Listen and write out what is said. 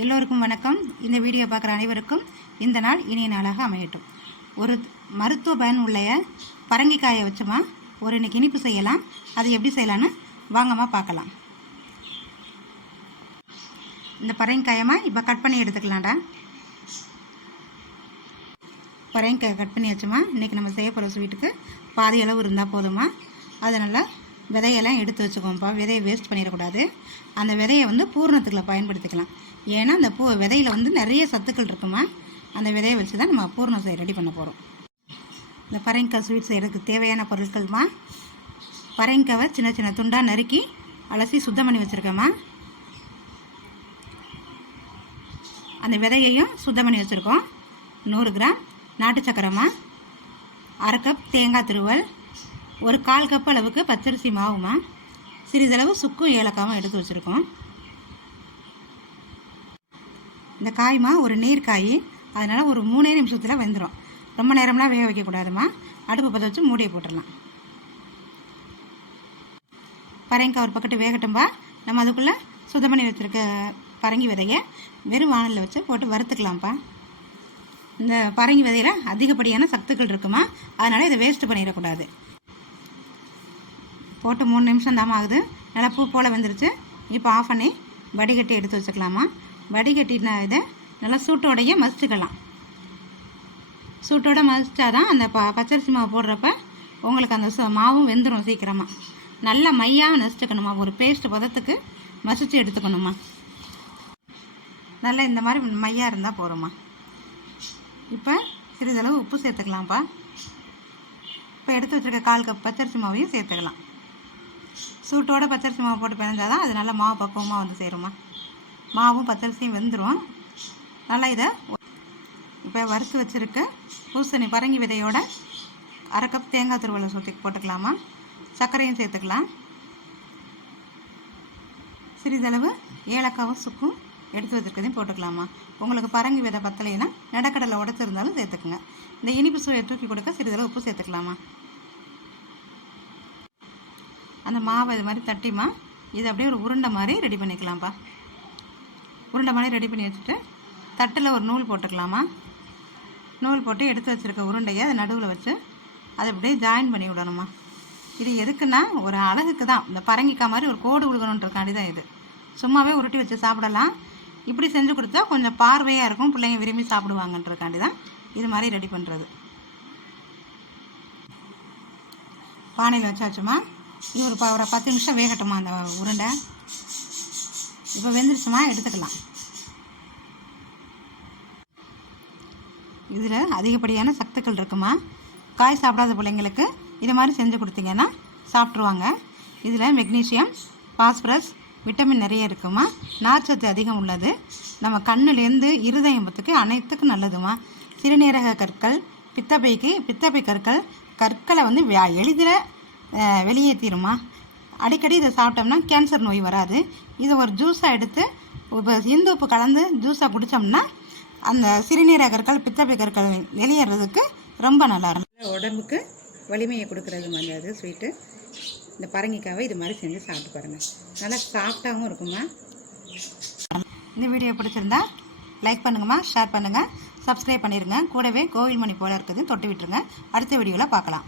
எல்லோருக்கும் வணக்கம். இந்த வீடியோ பார்க்குற அனைவருக்கும் இந்த நாள் இனிய நாளாக அமையட்டும். ஒரு மருத்துவ பயன் உள்ள பரங்கிக்காயை வச்சுமா ஒரு இன்னைக்கு இனிப்பு செய்யலாம். அது எப்படி செய்யலான்னு வாங்கம்மா பார்க்கலாம். இந்த பரங்கிக்காயமா இப்போ கட் பண்ணி எடுத்துக்கலாம்டா. பரங்கிக்காயை கட் பண்ணி வச்சுமா இன்றைக்கி நம்ம செய்ய போகிற ஸ்வீட்டுக்கு பாதி அளவு இருந்தால் போதுமா. அதனால் விதையெல்லாம் எடுத்து வச்சுக்கோம்ப்பா. விதையை வேஸ்ட் பண்ணிடக்கூடாது. அந்த விதையை பூரணத்துக்குள்ள பயன்படுத்திக்கலாம். ஏன்னா அந்த விதையில் நிறைய சத்துக்கள் இருக்குமா. அந்த விதையை வச்சு தான் நம்ம பூர்ணம் ரெடி பண்ண போகிறோம். இந்த பரங்கிக்காய் ஸ்வீட் செய்கிறதுக்கு தேவையான பொருட்கள்மா, பரங்கிக்காவை சின்ன சின்ன துண்டாக நறுக்கி அலசி சுத்தம் பண்ணி வச்சுருக்கேம்மா. அந்த விதையையும் சுத்தம் பண்ணி வச்சுருக்கோம். 100 கிராம் நாட்டு சக்கரைமா, 1/2 கப் தேங்காய் துருவல், ஒரு 1/4 கப் அளவுக்கு பச்சரிசி மாவுமா, சிறிதளவு சுக்கும் ஏலக்காவும் எடுத்து வச்சுருக்கோம். இந்த காய்மா ஒரு நீர்க்காய், அதனால் ஒரு 3 நிமிஷத்தில் வெந்துடும். ரொம்ப நேரம்லாம் வேக வைக்கக்கூடாதுமா. அடுப்பு பற்ற வச்சு மூடியை போட்டுடலாம். பரங்கிக்காய் ஒரு பக்கத்து வேகட்டும்பா. நம்ம அதுக்குள்ளே சுத்தம் பண்ணி வச்சுருக்க பரங்கி விதையை வெறும் வானலில் வச்சு போட்டு வறுத்துக்கலாம்ப்பா. இந்த பரங்கி விதையில் அதிகப்படியான சத்துக்கள் இருக்குமா, அதனால் இதை வேஸ்ட்டு பண்ணிடக்கூடாது. போட்டு 3 நிமிஷம் தாம ஆகுது. நல்லா பூ போல் வந்துருச்சு. இப்போ ஆஃப் பண்ணி வடிகட்டி எடுத்து வச்சுக்கலாமா. வடிகட்டினா இதை நல்லா சூட்டோடையே மசிச்சுக்கலாம். சூட்டோட மசிச்சாதான் அந்த பச்சரிசி மாவு போடுறப்ப உங்களுக்கு அந்த மாவும் வெந்துடும் சீக்கிரமாக. நல்லா மையாக நசிச்சுக்கணுமா. ஒரு பேஸ்ட் பதத்துக்கு மசிச்சு எடுத்துக்கணுமா. நல்லா இந்த மாதிரி மையாக இருந்தால் போகிறோமா. இப்போ சிறிதளவு உப்பு சேர்த்துக்கலாம்ப்பா. இப்போ எடுத்து வச்சுருக்க 1/4 கப் பச்சரிசி மாவையும் சேர்த்துக்கலாம். சூட்டோட பச்சரிசி மாவு போட்டு பிணைஞ்சால் தான் அது நல்லா மாவு பக்குவமாக சேருமா. மாவும் பச்சரிசியும் வெந்துடும். நல்லா இதை இப்போ வறுத்து வச்சுருக்க பூசணி பரங்கி விதையோட 1/2 கப் தேங்காய் துருவலை சுற்றி போட்டுக்கலாமா. சர்க்கரையும் சேர்த்துக்கலாம். சிறிதளவு ஏலக்காவும் சுக்கும் எடுத்து வச்சுருக்கதையும் போட்டுக்கலாமா. உங்களுக்கு பரங்கி விதை பத்தலைன்னா நடக்கடலை உடச்சிருந்தாலும் சேர்த்துக்குங்க. இந்த இனிப்பு சுவையை தூக்கி கொடுக்க சிறிதளவு உப்பு சேர்த்துக்கலாமா. அந்த மாவை இது மாதிரி தட்டிமா இது அப்படியே ஒரு உருண்டை மாதிரி ரெடி பண்ணிக்கலாம்ப்பா. உருண்டை மாதிரி ரெடி பண்ணி வச்சுட்டு தட்டில் ஒரு நூல் போட்டுக்கலாமா. நூல் போட்டு எடுத்து வச்சுருக்க உருண்டையை அதை நடுவில் வச்சு அதை அப்படியே ஜாயின் பண்ணி விடணுமா. இது எதுக்குன்னா ஒரு அழகுக்கு தான். இந்த பரங்கிக்காய் மாதிரி ஒரு கோடு விழுகணுன்றக்காண்டி தான் இது. சும்மாவே உருட்டி வச்சு சாப்பிடலாம். இப்படி செஞ்சு கொடுத்தா கொஞ்சம் பார்வையாக இருக்கும், பிள்ளைங்க விரும்பி சாப்பிடுவாங்கன்றக்காண்டி தான் இது மாதிரி ரெடி பண்ணுறது. பானையில் வச்சாச்சுமா. இது ஒரு 10 நிமிஷம் வேகட்டுமா அந்த உருண்டை. இப்போ வெந்துருச்சுமா, எடுத்துக்கலாம். இதில் அதிகப்படியான சத்துக்கள் இருக்குமா. காய் சாப்பிடாத பிள்ளைங்களுக்கு இது மாதிரி செஞ்சு கொடுத்தீங்கன்னா சாப்பிட்ருவாங்க. இதில் மெக்னீஷியம், பாஸ்பரஸ், விட்டமின் நிறைய இருக்குமா. நார்ச்சத்து அதிகம் உள்ளது. நம்ம கண்ணுலேருந்து இருதயத்துக்கு அனைத்துக்கும் நல்லதுமா. சிறுநீரக கற்கள், பித்தப்பை கற்களை எளிதில் வெளியேற்றிடுமா. அடிக்கடி இதை சாப்பிட்டோம்னா கேன்சர் நோய் வராது. இதை ஒரு ஜூஸாக எடுத்து இப்போ இந்து உப்பு கலந்து ஜூஸாக குடித்தோம்னா அந்த சிறுநீரக கற்கள், பித்தப்பை கற்கள் வெளியேறதுக்கு ரொம்ப நல்லா இருக்கும். உடம்புக்கு வலிமையை கொடுக்குறது மாதிரி அது ஸ்வீட்டு. இந்த பரங்கிக்காவை இது மாதிரி செஞ்சு சாப்பிட்டு பாருங்கள். நல்லா சாஃப்டாகவும் இருக்குமா. இந்த வீடியோ பிடிச்சிருந்தா லைக் பண்ணுங்கம்மா, ஷேர் பண்ணுங்கள், சப்ஸ்கிரைப் பண்ணிடுங்க. கூடவே கோவில் மணி போல் இருக்குது தொட்டு விட்டுருங்க. அடுத்த வீடியோவில் பார்க்கலாம்.